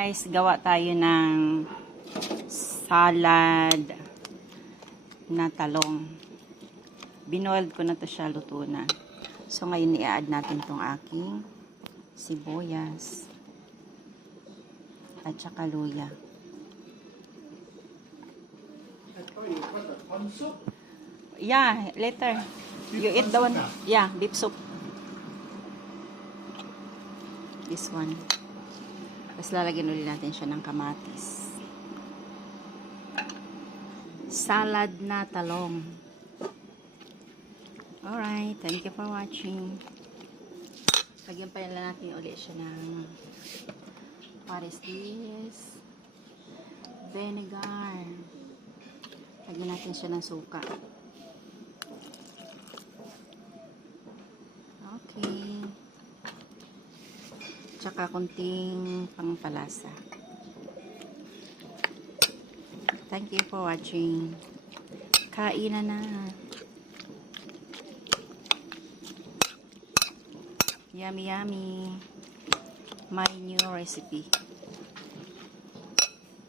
Guys, gawa tayo ng salad na talong. Binoiled ko na to siya, luto na. So ngayon i-add natin tong aking sibuyas at saka luya. Yeah, later. You eat the one. Yeah, beef soup. This one. Tapos lalagyan ulit natin siya ng kamatis. Salad na talong. Alright, thank you for watching. Lagyan pa lang natin ulit siya ng what is this? Vinegar. Lagyan natin siya ng suka. Okay. Tsaka kunting pangpalasa. Thank you for watching. Kain na. Yummy, yummy. My new recipe.